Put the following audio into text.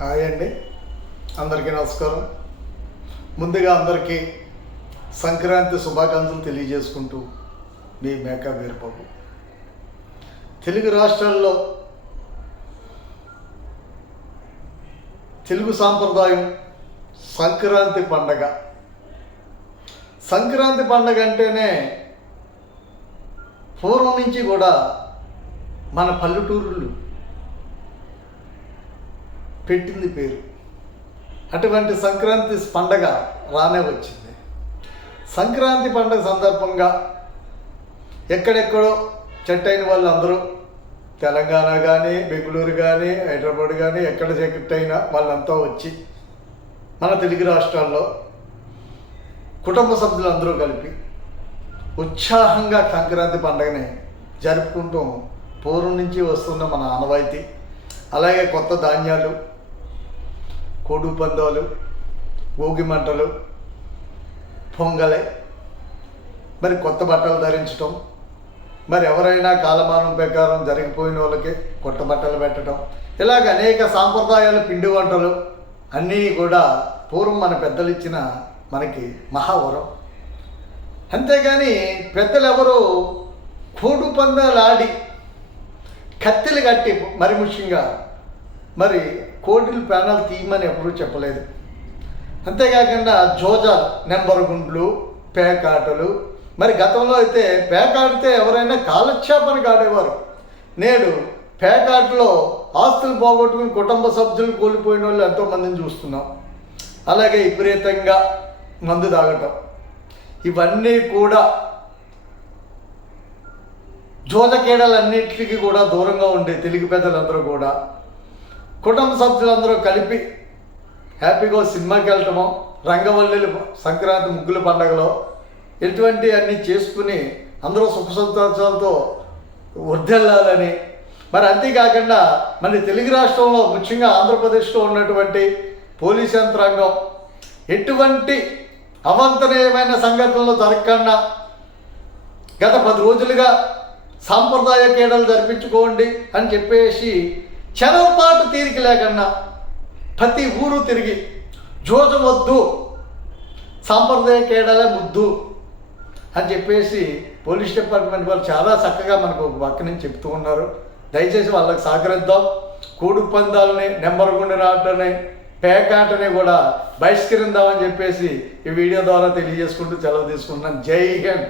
Hi అండి, అందరికీ నమస్కారం. ముందుగా అందరికీ సంక్రాంతి శుభాకాంక్షలు తెలియజేసుకుంటూ మీ మేకా వీరబాబు. తెలుగు రాష్ట్రాల్లో తెలుగు సాంప్రదాయం సంక్రాంతి పండగ. సంక్రాంతి పండగ అంటేనే పూర్వం నుంచి కూడా మన పల్లెటూరులు పెట్టింది పేరు. అటువంటి సంక్రాంతి పండగ రానే వచ్చింది. సంక్రాంతి పండగ సందర్భంగా ఎక్కడెక్కడో చెట్టైన వాళ్ళు అందరూ తెలంగాణ కానీ, బెంగళూరు కానీ, హైదరాబాద్ కానీ ఎక్కడ చెట్టు అయినా వాళ్ళంతా వచ్చి మన తెలుగు రాష్ట్రాల్లో కుటుంబ సభ్యులందరూ కలిపి ఉత్సాహంగా సంక్రాంతి పండుగని జరుపుకుంటూ పూర్వం నుంచి వస్తున్న మన ఆనవాయితీ. అలాగే కొత్త ధాన్యాలు, కోడు పందాలు, భోగి మంటలు, పొంగలే, మరి కొత్త బట్టలు ధరించటం, మరి ఎవరైనా కాలమానం ప్రకారం జరిగిపోయిన వాళ్ళకి కొత్త బట్టలు పెట్టడం, ఇలాగ అనేక సాంప్రదాయాలు, పిండి వంటలు అన్నీ కూడా పూర్వం మన పెద్దలు ఇచ్చిన మనకి మహావరం. అంతేగాని పెద్దలు ఎవరు కోడు పందాలు ఆడి కత్తెలు కట్టి మరి ముఖ్యంగా మరి కోడిలు ప్రాణాలు తీయమని ఎప్పుడూ చెప్పలేదు. అంతేకాకుండా జోజాలు, నెంబర్ గుండ్లు, పేకాటలు. మరి గతంలో అయితే పేకాడితే ఎవరైనా కాలక్షేపానికి ఆడేవారు. నేడు పేకాటలో ఆస్తులు పోగొట్టుకుని కుటుంబ సభ్యులు కోల్పోయిన వాళ్ళు ఎంతోమందిని చూస్తున్నాం. అలాగే విపరీతంగా మందు తాగటం, ఇవన్నీ కూడా జోదకేడలన్నింటికి కూడా దూరంగా ఉండే తెలుగు పెద్దలందరూ కూడా కుటుంబ సభ్యులందరూ కలిపి హ్యాపీగా సినిమాకి వెళ్ళటమో, రంగవల్లిలు సంక్రాంతి ముగ్గుల పండగలో ఇటువంటి అన్నీ చేసుకుని అందరూ సుఖ సంతోషాలతో వర్ధిల్లాలని. మరి అంతేకాకుండా మన తెలుగు రాష్ట్రంలో ముఖ్యంగా ఆంధ్రప్రదేశ్లో ఉన్నటువంటి పోలీస్ యంత్రాంగం ఎటువంటి అవాంఛనీయమైన సంఘటనలు జరగకుండా గత 10 రోజులుగా సాంప్రదాయ క్రీడలు జరిపించుకోండి అని చెప్పేసి క్షణంపాటు తీరిక లేకుండా ప్రతి ఊరు తిరిగి జోజవద్దు, సాంప్రదాయ క్రీడలే ముద్దు అని చెప్పేసి పోలీస్ డిపార్ట్మెంట్ వాళ్ళు చాలా చక్కగా మనకు ఒక పక్క నుంచి చెప్తూ ఉన్నారు. దయచేసి వాళ్ళకి సహకరిద్దాం. కోడి పందాలని, నెంబర్ గుండె ఆటని, పేకాటని కూడా బహిష్కరిద్దామని చెప్పేసి ఈ వీడియో ద్వారా తెలియజేసుకుంటూ సెలవు తీసుకుంటున్నాను. జై హింద్.